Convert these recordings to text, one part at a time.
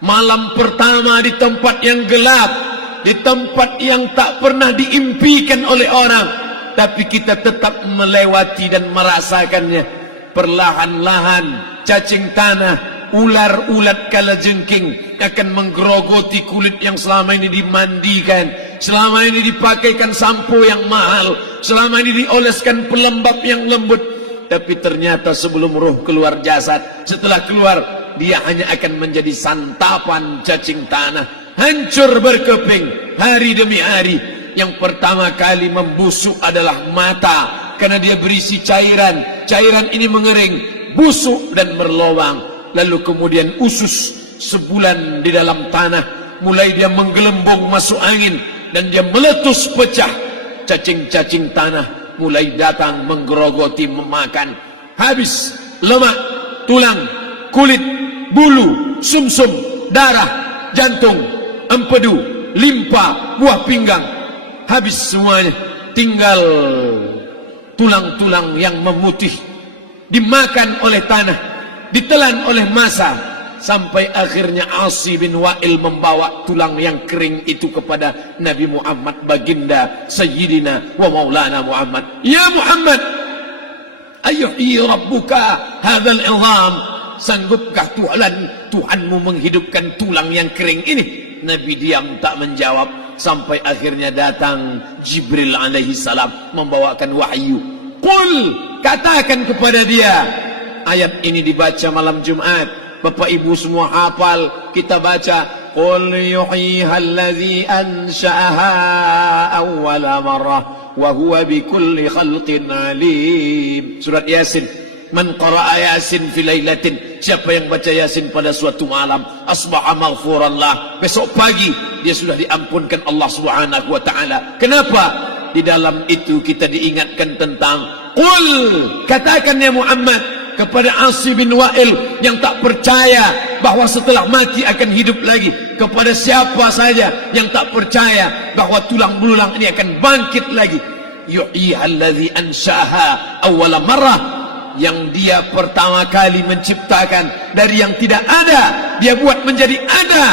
Malam pertama di tempat yang gelap, di tempat yang tak pernah diimpikan oleh orang, tapi kita tetap melewati dan merasakannya. Perlahan-lahan cacing tanah, ular-ulat kalajengking akan menggerogoti kulit yang selama ini dimandikan, selama ini dipakaikan sampo yang mahal, selama ini dioleskan pelembab yang lembut. Tapi ternyata sebelum roh keluar jasad, setelah keluar, dia hanya akan menjadi santapan cacing tanah, hancur berkeping hari demi hari. Yang pertama kali membusuk adalah mata, karena dia berisi cairan. Cairan ini mengering, busuk dan berlubang. Lalu kemudian usus sebulan di dalam tanah, mulai dia menggelembung masuk angin dan dia meletus pecah. Cacing-cacing tanah mulai datang menggerogoti, memakan. Habis lemak, tulang, kulit, bulu, sumsum, darah, jantung, empedu, limpa, buah pinggang. Habis semuanya, tinggal tulang-tulang yang memutih, dimakan oleh tanah, ditelan oleh massa. Sampai akhirnya Asi bin Wa'il membawa tulang yang kering itu kepada Nabi Muhammad, baginda Sayyidina wa Maulana Muhammad. Ya Muhammad, ayuhyi rabbuka hadzal izam, sanggupkah Tuhanmu menghidupkan tulang yang kering ini? Nabi diam tak menjawab, sampai akhirnya datang Jibril alaihi salam membawakan wahyu. Qul, katakan kepada dia. Ayat ini dibaca malam Jumat. Bapak ibu semua hafal, kita baca. Qul yuhyiha allazi ansha'aha awwala marrah wa huwa bikulli khalqin alim. Surat Yasin. Man qara'a Yasin fi lailatin, siapa yang baca Yasin pada suatu malam, asbaha maghfuran lah, besok pagi dia sudah diampunkan Allah Subhanahu wa taala. Kenapa? Di dalam itu kita diingatkan tentang qul, katakan ya Muhammad kepada Asi bin Wa'il yang tak percaya bahwa setelah mati akan hidup lagi, kepada siapa saja yang tak percaya bahwa tulang belulang ini akan bangkit lagi. Yuhyiha allazi ansha'aha awwala marrah, yang dia pertama kali menciptakan dari yang tidak ada, dia buat menjadi ada.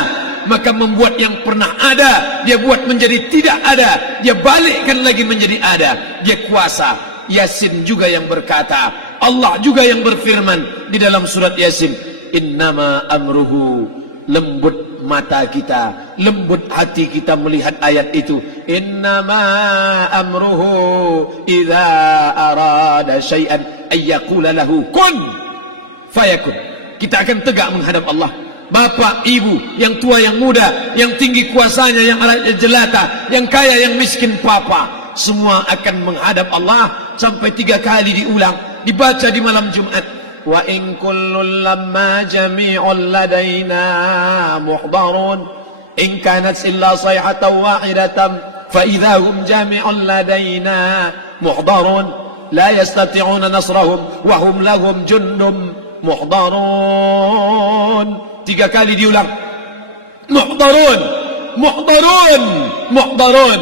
Maka membuat yang pernah ada, dia buat menjadi tidak ada, dia balikkan lagi menjadi ada. Dia kuasa. Yasin juga yang berkata, Allah juga yang berfirman di dalam surat Yasin, innama amruhu, lembut mata kita, lembut hati kita melihat ayat itu. Innama amruhu idza arada syai'an ayyaqula lahu kun fayakun. Kita akan tegak menghadap Allah. Bapak, ibu, yang tua, yang muda, yang tinggi kuasanya, yang jelata, yang kaya, yang miskin, papa, semua akan menghadap Allah. Sampai 3 kali diulang, dibaca di malam Jumat. Wa in kullun lamma jami'un ladaina muhdarun in kanat illa sayhatan wahidatan fa idahum jami'un ladaina muhdarun la yastati'una nasrahum wa hum lahum jundum muhdarun. 3 kali diulang, muhdarun, muhdarun, muhdarun.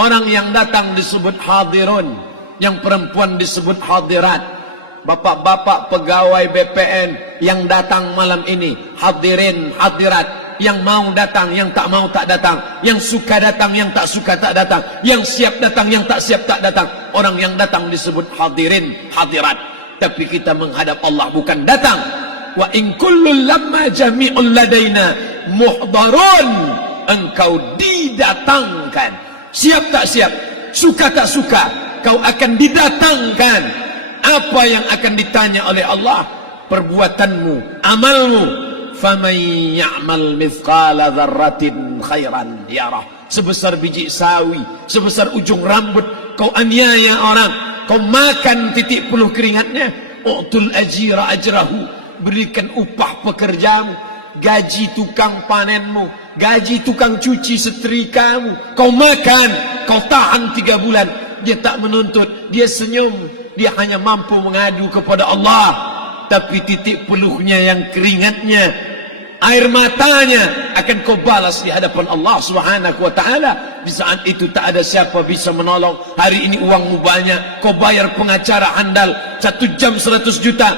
Orang yang datang disebut hadirun, yang perempuan disebut hadirat. Bapak-bapak pegawai BPN yang datang malam ini, hadirin, hadirat. Yang mau datang, yang tak mau tak datang. Yang suka datang, yang tak suka tak datang. Yang siap datang, yang tak siap tak datang. Orang yang datang disebut hadirin, hadirat. Tapi kita menghadap Allah bukan datang. Wa in kullun lamma jami'un ladaina muhdarun, engkau didatangkan. Siap tak siap, suka tak suka, kau akan didatangkan. Apa yang akan ditanya oleh Allah? Perbuatanmu, amalmu. Faman ya'mal mithqala dzarratin khairan yarah. Sebesar biji sawi, sebesar ujung rambut, kau aniaya orang, kau makan titik peluh keringatnya. U'tul ajira ajrahu, berikan upah pekerjamu, gaji tukang panenmu, gaji tukang cuci setrikamu. Kau makan, kau tahan 3 bulan. Dia tak menuntut, dia senyum. Dia hanya mampu mengadu kepada Allah. Tapi titik peluhnya yang keringatnya, air matanya akan kau balas di hadapan Allah Subhanahu wa taala. Di saat itu tak ada siapa bisa menolong. Hari ini uangmu banyak, kau bayar pengacara handal 1 jam 100 juta,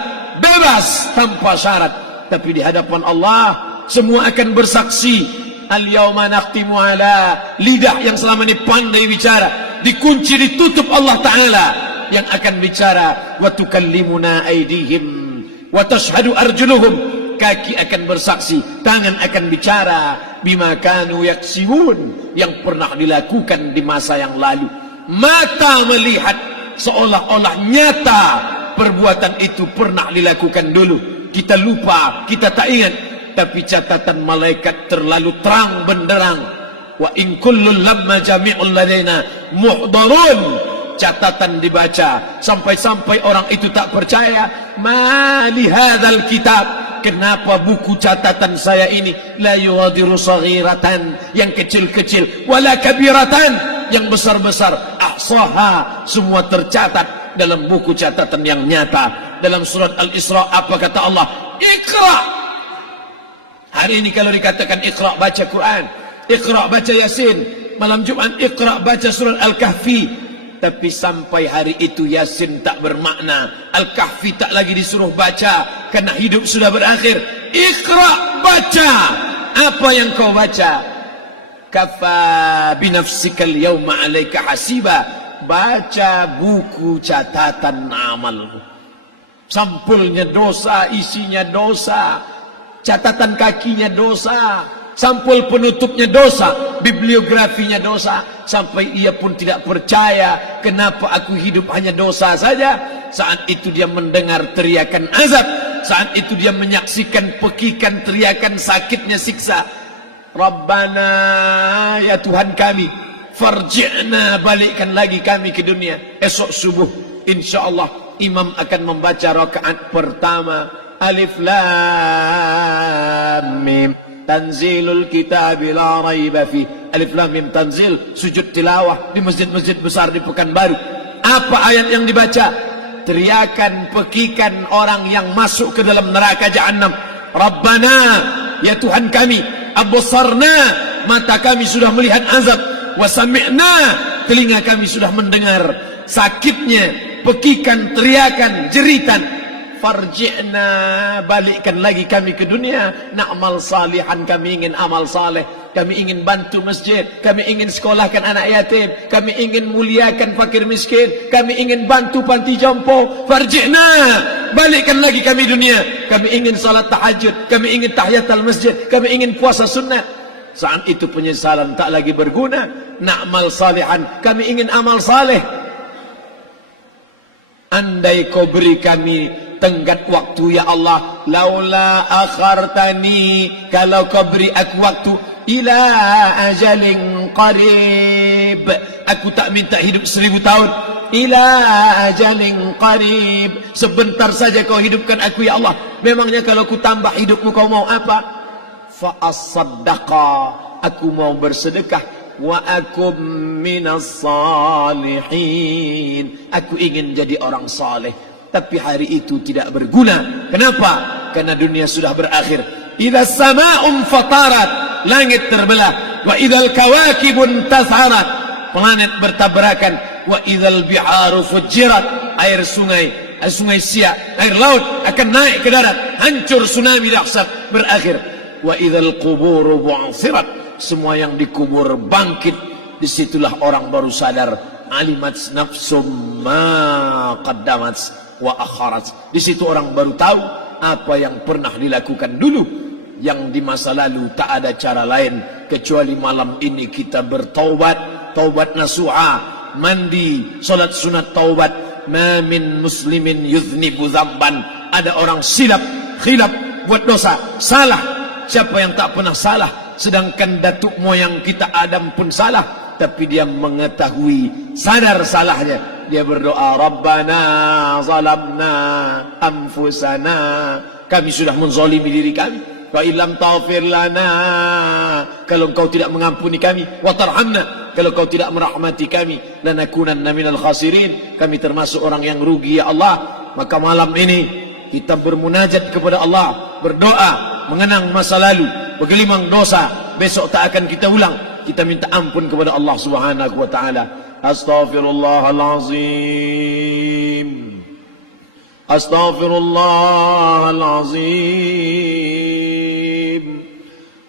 bebas tanpa syarat. Tapi di hadapan Allah semua akan bersaksi. Al-yawma nakhtimu ala, lidah yang selama ini pandai bicara dikunci, ditutup Allah Ta'ala yang akan bicara. Wa tukallimuna aydihim wa tashhadu arjuluhum, kaki akan bersaksi, tangan akan bicara. Bima kanu yaksibun, yang pernah dilakukan di masa yang lalu. Mata melihat seolah-olah nyata perbuatan itu pernah dilakukan dulu. Kita lupa, kita tak ingat, tapi catatan malaikat terlalu terang benderang. Wa in kullun lamma jami'ul ladaina muhdarun, catatan dibaca sampai-sampai orang itu tak percaya. Ma li hadzal kitab, kenapa buku catatan saya ini la yughadiru saghiratan, yang kecil-kecil, wala kabiratan, yang besar-besar, ahsaha, semua tercatat dalam buku catatan yang nyata. Dalam surat Al-Isra apa kata Allah? Iqra. Hari ini kalau dikatakan Iqra, baca Quran, Iqra baca Yasin, malam Jumat Iqra baca surat Al-Kahfi. Tapi sampai hari itu Yasin tak bermakna, Al-Kahfi tak lagi disuruh baca, karena hidup sudah berakhir. Iqra, baca. Apa yang kau baca? Kafa binafsikal yawma alaika hasiba, baca buku catatan amalmu. Sampulnya dosa, isinya dosa, catatan kakinya dosa, sampul penutupnya dosa, bibliografinya dosa. Sampai ia pun tidak percaya, kenapa aku hidup hanya dosa saja. Saat itu dia mendengar teriakan azab, saat itu dia menyaksikan pekikan teriakan sakitnya siksa. Rabbana, ya Tuhan kami, farji'na, balikkan lagi kami ke dunia. Esok subuh insyaallah imam akan membaca rakaat pertama. Alif Lam Mim, tanzilul kitab la raiba fi. Alif Lam Mim tanzil, sujud tilawah di masjid-masjid besar di Pekanbaru. Apa ayat yang dibaca? Teriakan pekikan orang yang masuk ke dalam neraka Jahannam. Rabbana, ya Tuhan kami, absarna, mata kami sudah melihat azab, wa sami'na, telinga kami sudah mendengar sakitnya pekikan, teriakan, jeritan. Farji'na, balikkan lagi kami ke dunia. Na'mal salihan, kami ingin amal saleh, kami ingin bantu masjid, kami ingin sekolahkan anak yatim, kami ingin muliakan fakir miskin, kami ingin bantu panti jompo. Farji'na, balikkan lagi kami dunia. Kami ingin salat tahajud, kami ingin tahiyatul masjid, kami ingin puasa sunnah. Saat itu penyesalan tak lagi berguna. Na'mal salihan, kami ingin amal saleh. Andai kau beri kami tenggat waktu ya Allah, laula akhartani, kalau kau beri aku waktu, ila ajalin qarib, aku tak minta hidup 1000 tahun, ila ajalin qarib, sebentar saja kau hidupkan aku ya Allah. Memangnya kalau ku tambah hidupmu kau mau apa? Fa as-saddaqa, aku mau bersedekah. Wa akum minas salihin, aku ingin jadi orang saleh. Tapi hari itu tidak berguna. Kenapa? Karena dunia sudah berakhir. Idza sama'un fatarat, langit terbelah. Wa idzal kawakibun tasharat, planet bertabrakan. Wa idzal biharu fujirat, air sungai, sungai Siak, air laut akan naik ke darat, hancur, tsunami dahsyat berakhir. Wa idzal quburu bu'thirat, semua yang dikubur bangkit. Disitulah orang baru sadar, alimat nafsum ma qaddamat wa akharat. Di situ orang baru tahu apa yang pernah dilakukan dulu, yang di masa lalu tak ada cara lain kecuali malam ini kita bertaubat, taubat nasuha, mandi, salat sunat taubat. Ma min muslimin yuznibu dzamban, ada orang silap, khilaf, buat dosa, salah. Siapa yang tak pernah salah? Sedangkan datuk moyang kita Adam pun salah, tapi dia mengetahui, sadar salahnya. Dia berdoa, Rabbana zalamna anfusana, kami sudah menzalimi diri kami. Wa illam taghfir lana, kalau engkau tidak mengampuni kami, wa tarhamna, kalau engkau tidak merahmati kami, lanakunanna minal khasirin, kami termasuk orang yang rugi ya Allah. Maka malam ini kita bermunajat kepada Allah, berdoa, mengenang masa lalu, bergelimang dosa, besok tak akan kita ulang. Kita minta ampun kepada Allah Subhanahu wa taala. Astaghfirullahalazim, astaghfirullahalazim,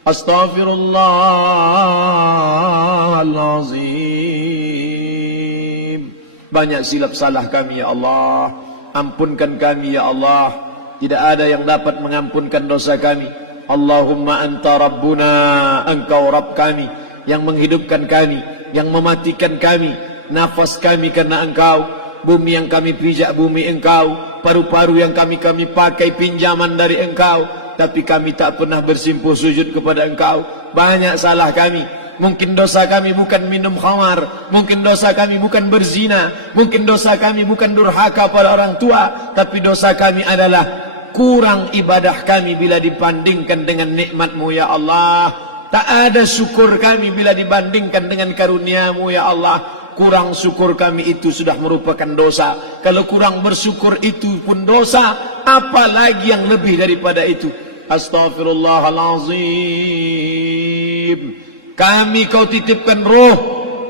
Astaghfirullahalazim. Banyak silap salah kami ya Allah, ampunkan kami ya Allah. Tidak ada yang dapat mengampunkan dosa kami. Allahumma anta rabbuna, engkau Rabb kami, yang menghidupkan kami, yang mematikan kami. Nafas kami karena engkau, bumi yang kami pijak bumi engkau, paru-paru yang kami pakai pinjaman dari engkau. Tapi kami tak pernah bersimpuh sujud kepada engkau. Banyak salah kami. Mungkin dosa kami bukan minum khamar, mungkin dosa kami bukan berzina, mungkin dosa kami bukan durhaka pada orang tua, tapi dosa kami adalah kurang ibadah kami bila dibandingkan dengan nikmat-Mu ya Allah. Tak ada syukur kami bila dibandingkan dengan karunia-Mu ya Allah. Kurang syukur kami itu sudah merupakan dosa. Kalau kurang bersyukur itu pun dosa, apalagi yang lebih daripada itu. Astaghfirullahalazim. Kami kau titipkan roh,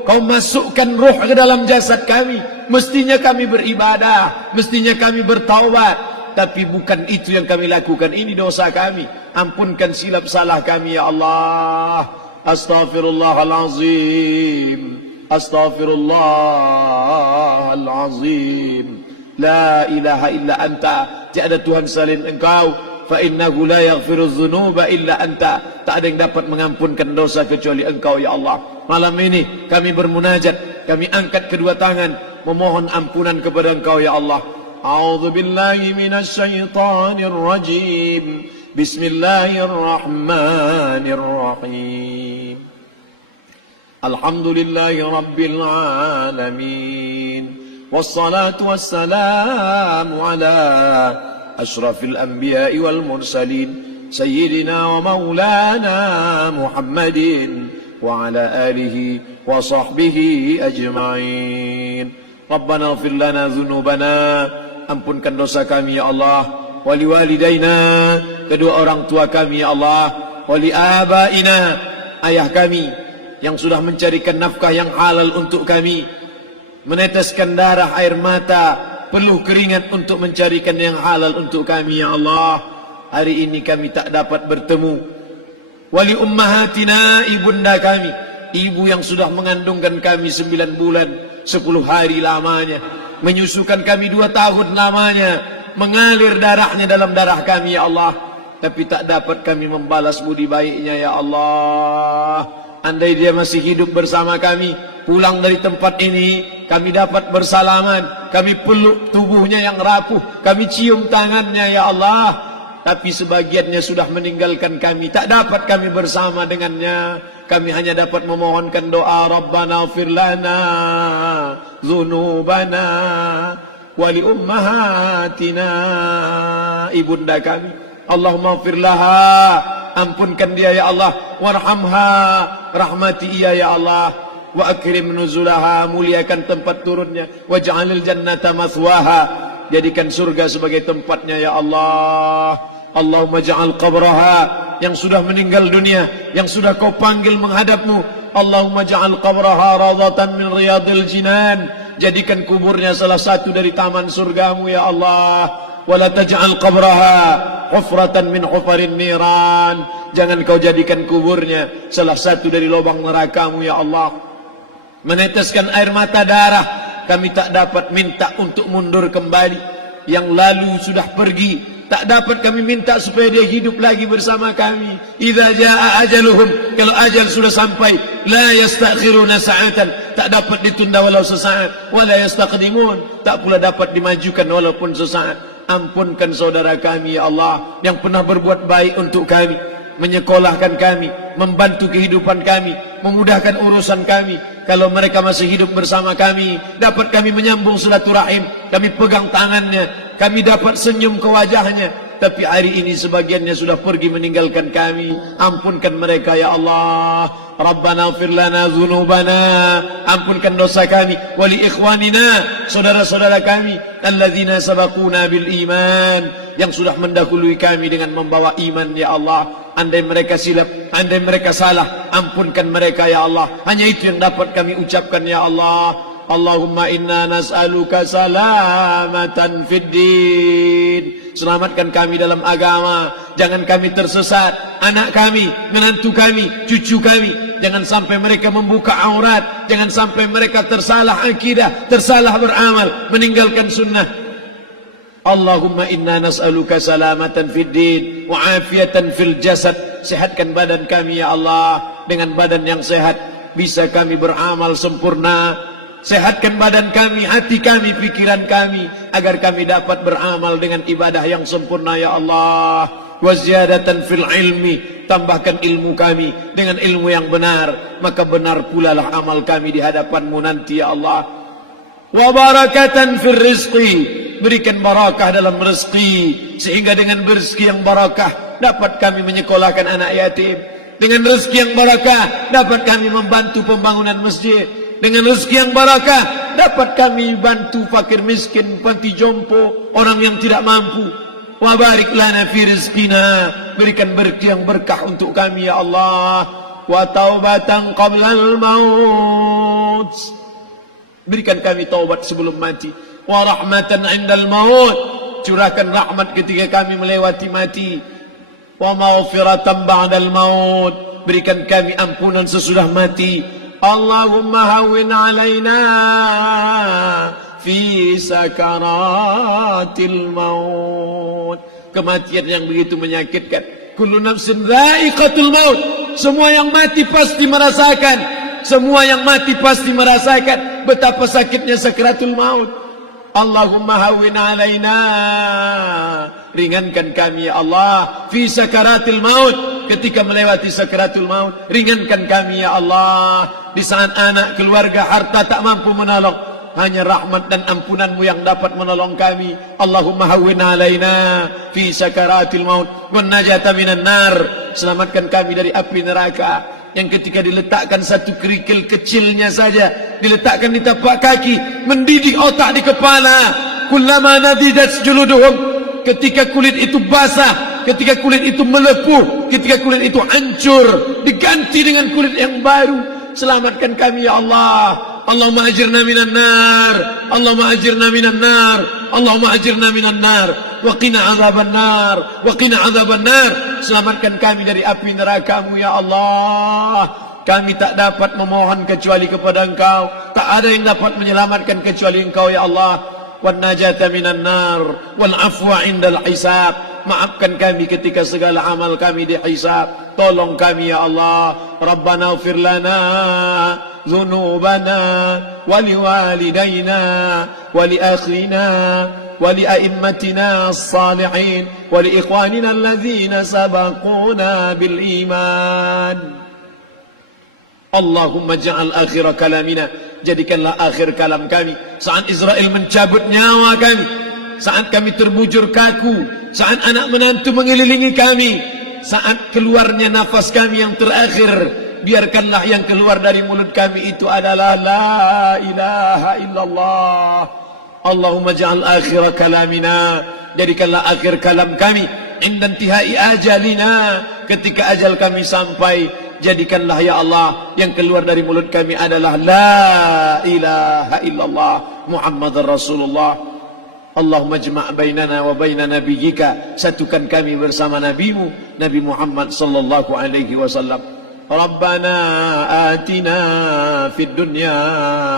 kau masukkan roh ke dalam jasad kami. Mestinya kami beribadah, mestinya kami bertaubat, tapi bukan itu yang kami lakukan. Ini dosa kami. Ampunkan silap salah kami ya Allah. Astaghfirullahalazim. Astaghfirullahalazim. La ilaha illa anta, tiada Tuhan selain engkau. Fa innahu la yaghfiru dzunuba illa anta. Tak ada yang dapat mengampunkan dosa kecuali engkau ya Allah. Malam ini kami bermunajat, kami angkat kedua tangan memohon ampunan kepada engkau ya Allah. A'udzu billahi minasy syaithanir rajim. Bismillahirrahmanirrahim. Alhamdulillahi rabbil alamin. Wassalatu wassalamu ala ashrafil anbiya'i wal mursalin sayyidina wa maulana Muhammadin wa ala alihi wa sahbihi ajma'in. Rabbana ighfir lana dhunubana, ampunkan dosa kami ya Allah. Wali walidaina, kedua orang tua kami ya Allah. Wali abaina, ayah kami yang sudah mencarikan nafkah yang halal untuk kami, meneteskan darah air mata, peluh keringat untuk mencarikan yang halal untuk kami ya Allah. Hari ini kami tak dapat bertemu. Wali ummahatina, ibunda kami, ibu yang sudah mengandungkan kami 9 bulan 10 hari lamanya, menyusukan kami 2 tahun lamanya, mengalir darahnya dalam darah kami ya Allah. Tapi tak dapat kami membalas budi baiknya ya Allah. Andai dia masih hidup bersama kami, pulang dari tempat ini, kami dapat bersalaman, kami peluk tubuhnya yang rapuh, kami cium tangannya ya Allah. Tapi sebagiannya sudah meninggalkan kami, tak dapat kami bersama dengannya. Kami hanya dapat memohonkan doa, Rabbana ighfir lana dzunubana wa li ummahatina, ibunda kami. Allahumma ighfir laha, ampunkan dia ya Allah. Warhamha, rahmati ia ya Allah. Wa akrim nuzulaha, muliakan tempat turunnya. Waj'alil jannata mathwaha, jadikan surga sebagai tempatnya ya Allah. Allahumma ja'al qabraha, yang sudah meninggal dunia, yang sudah kau panggil menghadapmu, Allahumma ja'al qabraha radatan min riyadil jinan, jadikan kuburnya salah satu dari taman surgamu ya Allah. Wala taj'al qabraha hufratan min hufarin niran, jangan kau jadikan kuburnya salah satu dari lubang nerakamu ya Allah. Meneteskan air mata darah, kami tak dapat minta untuk mundur kembali. Yang lalu sudah pergi, tak dapat kami minta supaya dia hidup lagi bersama kami. Idza jaa ajaluhum, kalau ajal sudah sampai, la yastakhiruna sa'atan, tak dapat ditunda walau sesaat. Wala yastaqdimun, tak pula dapat dimajukan walaupun sesaat. Ampunkan saudara kami ya Allah, yang pernah berbuat baik untuk kami, menyekolahkan kami, membantu kehidupan kami, memudahkan urusan kami. Kalau mereka masih hidup bersama kami, dapat kami menyambung silaturahim, kami pegang tangannya, kami dapat senyum ke wajahnya. Tapi hari ini sebagiannya sudah pergi meninggalkan kami. Ampunkan mereka ya Allah. Rabbana ighfir lana dzunubana, ampunkan dosa kami. Wali ikhwanina, saudara-saudara kami, alladzina sabaquna bil iman, yang sudah mendahului kami dengan membawa iman ya Allah. Andai mereka silap, andai mereka salah, ampunkan mereka ya Allah. Hanya itu yang dapat kami ucapkan ya Allah. Allahumma inna nas'aluka salamatan fid din. Selamatkan kami dalam agama, jangan kami tersesat, anak kami, menantu kami, cucu kami, jangan sampai mereka membuka aurat, jangan sampai mereka tersalah akidah, tersalah beramal, meninggalkan sunnah. Allahumma inna nas'aluka salamatan fid din wa afiatan fil jasad. Sehatkan badan kami ya Allah, dengan badan yang sehat bisa kami beramal sempurna. Sehatkan badan kami, hati kami, pikiran kami, agar kami dapat beramal dengan ibadah yang sempurna ya Allah. Wa ziyadatan fil ilmi, tambahkan ilmu kami dengan ilmu yang benar, maka benar pula lah amal kami di hadapan-Mu nanti ya Allah. Wa barakatan fil rizqi, berikan barakah dalam rezeki, sehingga dengan rezeki yang barakah dapat kami menyekolahkan anak yatim. Dengan rezeki yang barakah dapat kami membantu pembangunan masjid. Dengan rezeki yang barakah dapat kami bantu fakir miskin, panti jompo, orang yang tidak mampu. Wa barik lana fi rizqina, berikan berkah yang berkah untuk kami ya Allah. Wa taubatan qabla al-maut, berikan kami taubat sebelum mati. Wa rahmatan 'indal maut, curahkan rahmat ketika kami melewati mati. Wa maghfiratan ba'dal maut, berikan kami ampunan sesudah mati. Allahumma hawwin 'alaina fi sakaratil maut, kematian yang begitu menyakitkan. Kullu nafsin dha'iqatul maut, semua yang mati pasti merasakan, semua yang mati pasti merasakan betapa sakitnya sakaratul maut. Allahumma hawwin 'alaina, ringankan kami ya Allah fi sakaratil maut, ketika melewati sakaratul maut, ringankan kami ya Allah. Di saat anak, keluarga, harta tak mampu menolong, hanya rahmat dan ampunan-Mu yang dapat menolong kami. Allahumma hawwin 'alaina fi sakaratil maut wan najata minan nar, selamatkan kami dari api neraka yang ketika diletakkan satu kerikil kecilnya saja, diletakkan di tapak kaki, mendidih otak di kepala. Kullama nadidat juluduhum, ketika kulit itu basah, ketika kulit itu melepuh, ketika kulit itu hancur, diganti dengan kulit yang baru. Selamatkan kami ya Allah. Allahumma ajirna minan nar, Allahumma ajirna minan nar, Allahumma ajirna minan nar, wa qina azaban nar, wa qina azaban nar. Selamatkan kami dari api neraka-Mu ya Allah. Kami tak dapat memohon kecuali kepada Engkau, tak ada yang dapat menyelamatkan kecuali Engkau ya Allah. Wan najata minan nar wal afwa indal hisab, maafkan kami ketika segala amal kami dihisab. Tolong kami ya Allah. Rabbana ighfir lana dhunubana wa liwalidayna wa li akhina wa li a'immatina as-salihin wa li ikhwanina alladhina sabaquna bil iman. Allahumma ja'al akhir kalamina, jadikanlah akhir kalam kami saat Israel mencabut nyawa kami, saat kami terbujur kaku, saat anak menantu mengelilingi kami, saat keluarnya nafas kami yang terakhir, biarkanlah yang keluar dari mulut kami itu adalah la ilaha illallah. Allahumma ja'al akhir kalamina, jadikanlah akhir kalam kami inda intihai ajalina, ketika ajal kami sampai, jadikanlah ya Allah yang keluar dari mulut kami adalah la ilaha illallah Muhammadar Rasulullah. Allahumma jma' bainana wa baina nabiyyika, satukan kami bersama nabimu Nabi Muhammad sallallahu alaihi wasallam. Rabbana atina fid dunya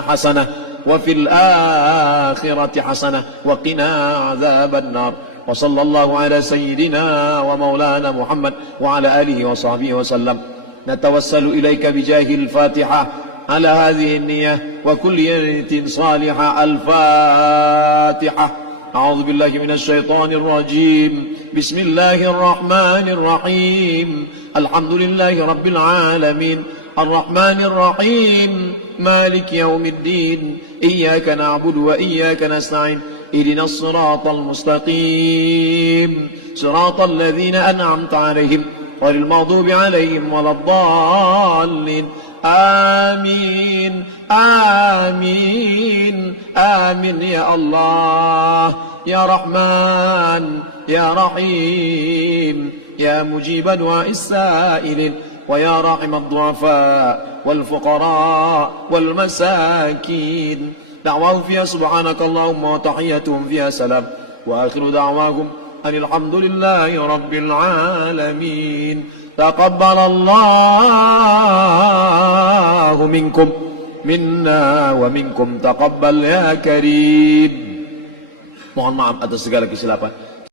hasanah wa fil akhirati hasanah wa qina adzaban nar. Wa sallallahu ala sayyidina wa maulana Muhammad wa ala alihi wa sahbihi wasallam. Natawassalu ilaika bijahil Fatihah ala hadhihi an-niyyah wa kulli niyatin salihah. Al-Fatihah. أعوذ بالله من الشيطان الرجيم. بسم الله الرحمن الرحيم. الحمد لله رب العالمين الرحمن الرحيم مالك يوم الدين إياك نعبد وإياك نستعين اهدنا الصراط المستقيم صراط الذين أنعمت عليهم غير المغضوب عليهم ولا الضالين. آمين آمين آمين يا الله يا رحمن يا رحيم يا مجيب دعاء السائلين ويا راحم الضعفاء والفقراء والمساكين da'wahum fiha subhanakallahumma wa tahiyyatuhum fiha salam wa akhiru da'wahum alhamdulillahi rabbil alamin. Taqabbalallahu minkum minna wa minkum taqabbal ya karim. Mohon maaf atas segala kesilapan.